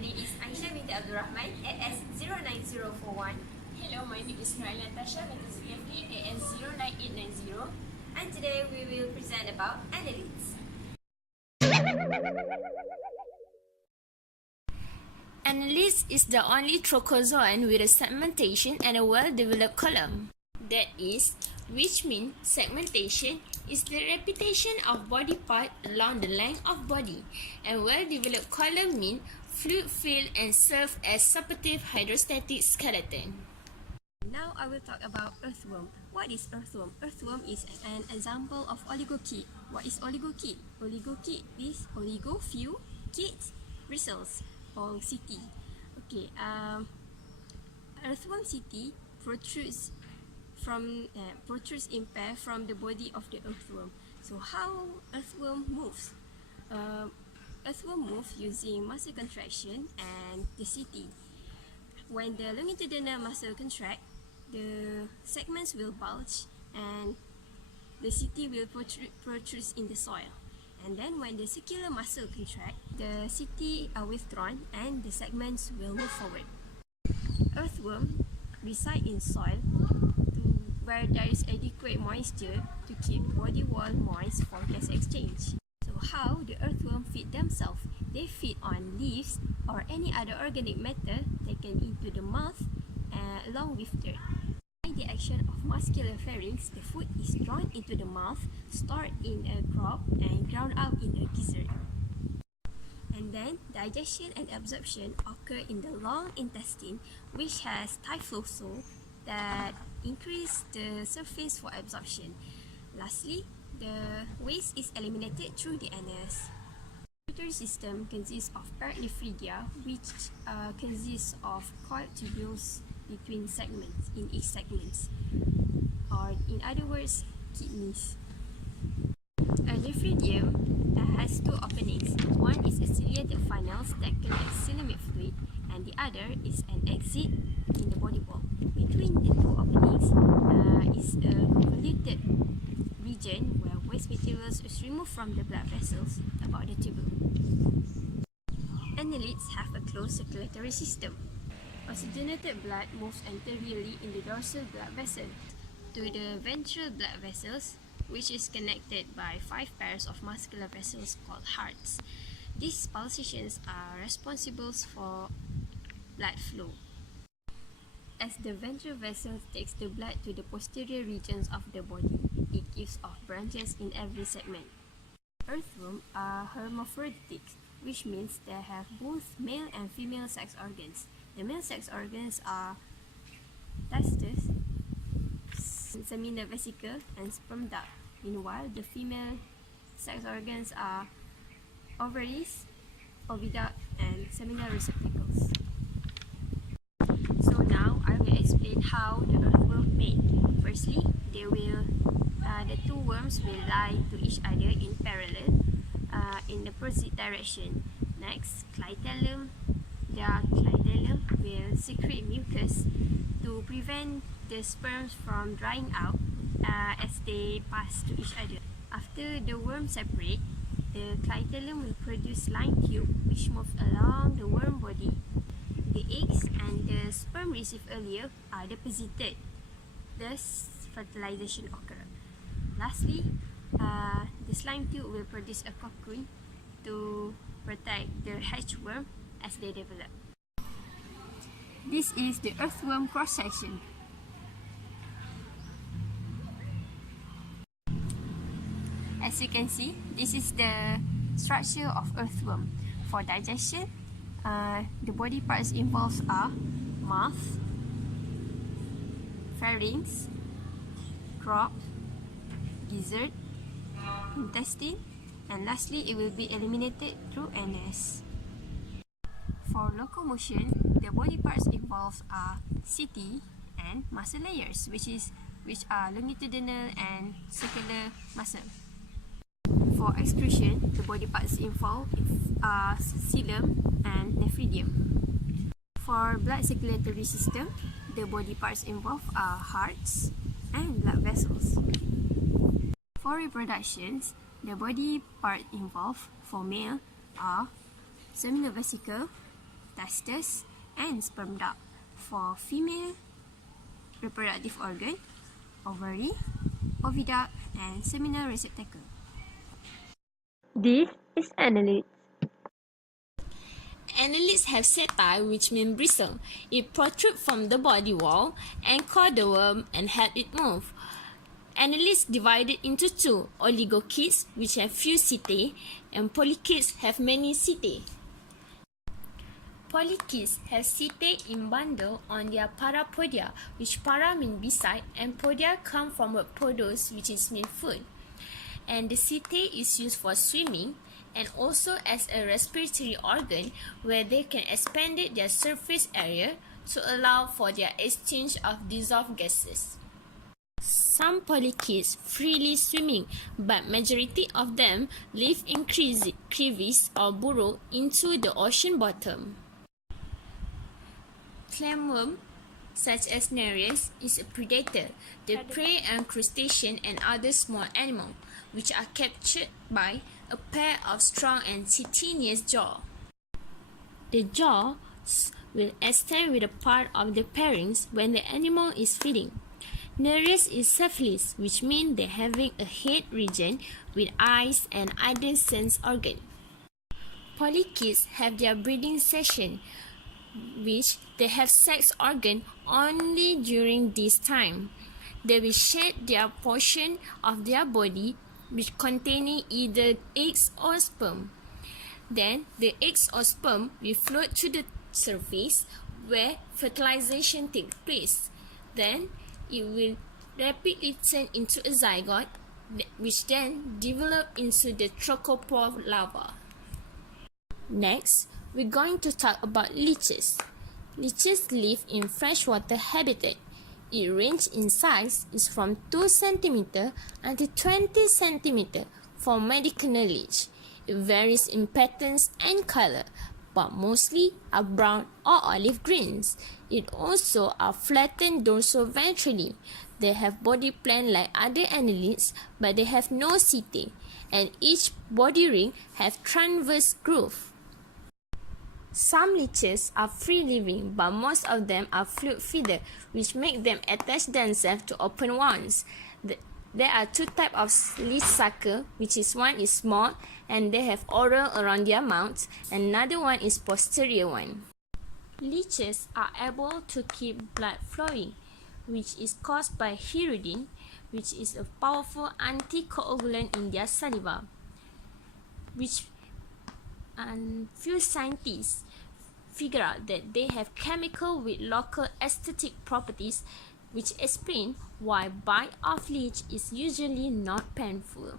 name is Aishah binti Abd Rahman AS09041. Hello, my name is Natasha binti Zulkefli AS09890. And today we will present about Annelids. Annelids is the only trochozoan with a segmentation and a well-developed column. That is, which means segmentation is the repetition of body part along the length of body, and well-developed column means fluid-filled and serve as supportive hydrostatic skeleton. Now I will talk about earthworm. What is earthworm? Earthworm is an example of oligochaete. What is oligochaete? Oligochaete is oligo, few, chaete, bristles, or ceti. Okay, earthworm ceti protrudes in pair from the body of the earthworm. So how earthworm moves? Earthworm moves using muscle contraction and the ceti. When the longitudinal muscle contract, the segments will bulge and the ceti will protrude in the soil. And then when the circular muscle contract, the ceti are withdrawn and the segments will move forward. Earthworm reside in soil where there is adequate moisture to keep body wall moist for gas exchange. So how the earthworm feed themselves? They feed on leaves or any other organic matter taken into the mouth along with dirt. By the action of muscular pharynx, the food is drawn into the mouth, stored in a crop, and ground out in a gizzard. And then digestion and absorption occur in the long intestine, which has typhloso that increase the surface for absorption. Lastly, the waste is eliminated through the anus. The respiratory system consists of paranephridia, which consists of coiled tubules between segments in each segment, or in other words, kidneys. A nephridium has two openings. One is a ciliated funnels that collects coelomic fluid, and the other is an exit in the body wall. Between the two openings is a convoluted region where waste materials is removed from the blood vessels about the tubule. Annelids have a closed circulatory system. Oxygenated blood moves anteriorly in the dorsal blood vessel to the ventral blood vessels, which is connected by 5 pairs of muscular vessels called hearts. These pulsations are responsible for blood flow. As the ventral vessel takes the blood to the posterior regions of the body, it gives off branches in every segment. Earthworms are hermaphroditic, which means they have both male and female sex organs. The male sex organs are testes, seminal vesicle, and sperm duct. Meanwhile, the female sex organs are ovaries, oviduct, and seminal receptacles. So now I will explain how the earthworm mate. Firstly, the two worms will lie to each other in parallel in the opposite direction. Next, their clitellum will secrete mucus to prevent the sperms from drying out as they pass to each other. After the worms separate, the clitellum will produce line tube which moves along the worm body. The eggs and the sperm received earlier are deposited, thus fertilization occurs. Lastly, the slime tube will produce a cocoon to protect the hatch worm as they develop. This is the earthworm cross-section. As you can see, this is the structure of earthworm. For digestion, the body parts involved are mouth, pharynx, crop, gizzard, intestine, and lastly it will be eliminated through anus. For locomotion, the body parts involved are ceti and muscle layers, which are longitudinal and circular muscle. For excretion, the body parts involved are coelom and nephridium. For blood circulatory system, the body parts involved are hearts and blood vessels. For reproductions, the body part involved for male are seminal vesicle, testes, and sperm duct. For female reproductive organ, ovary, oviduct, and seminal receptacle. This is Annelids. Annelids have setae, which mean bristle. It protrudes from the body wall, anchor the worm, and help it move. Annelids divided into two: oligochaetes, which have few setae, and polychaetes have many setae. Polychaetes have setae in bundle on their parapodia, which para mean beside, and podia come from word podos, which is mean food. And the setae is used for swimming and also as a respiratory organ where they can expand their surface area to allow for their exchange of dissolved gases. Some polychaetes freely swimming, but majority of them live in crevice or burrow into the ocean bottom. Clamworm, such as Nereis, is a predator. They prey on crustaceans and other small animals, which are captured by a pair of strong and chitinous jaws. The jaws will extend with a part of the pharynx when the animal is feeding. Nereis is cephalous, which means they having a head region with eyes and other sense organs. Polychaetes have their breeding season, which they have sex organ only during this time. They will shed their portion of their body which containing either eggs or sperm. Then the eggs or sperm will float to the surface where fertilization takes place. Then it will rapidly turn into a zygote, which then develop into the trochopore larva. Next, we're going to talk about leeches. Leeches live in freshwater habitat. It ranges in size is from 2 cm until 20 cm for medical knowledge. It varies in patterns and color, but mostly are brown or olive greens. It also are flattened dorsoventrally. They have body plan like other annelids, but they have no setae, and each body ring have transverse groove. Some leeches are free-living, but most of them are fluid feeder, which make them attach themselves to open wounds. There are two types of leech sucker, which is one is small and they have oral around their mouths, and another one is posterior one. Leeches are able to keep blood flowing, which is caused by hirudin, which is a powerful anticoagulant in their saliva, and few scientists figure out that they have chemical with local aesthetic properties, which explain why bite of leech is usually not painful.